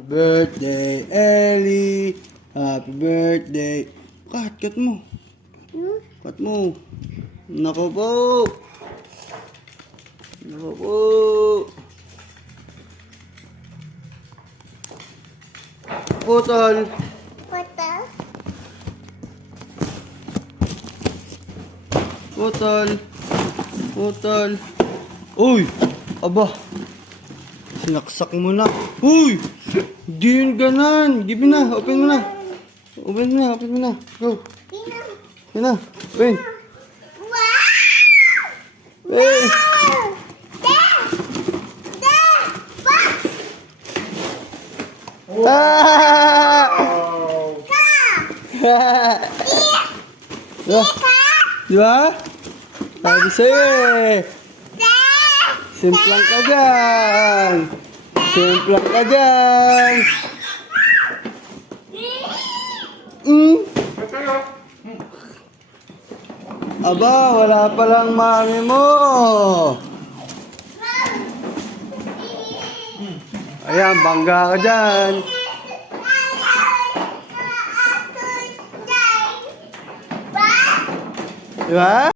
Birthday, Ellie! Happy birthday! Cut mo. Cut mo. Nako po. Nako po. Putol. Putol. Putol. Putol. Uy! Aba. Sinaksak mo na. Uy! Di yun ganan. Give me na. Open mo na. Open mo na. Open mo na. Go. Yan na. Open. Wow! Hey! There! There! Box! Ah! Ka! Di ba? Sabi sa'yo eh. Simplang ka dyan. Simplang ka dyan. Aba, wala palang mami mo. Ayan, bangga ka dyan. Di ba?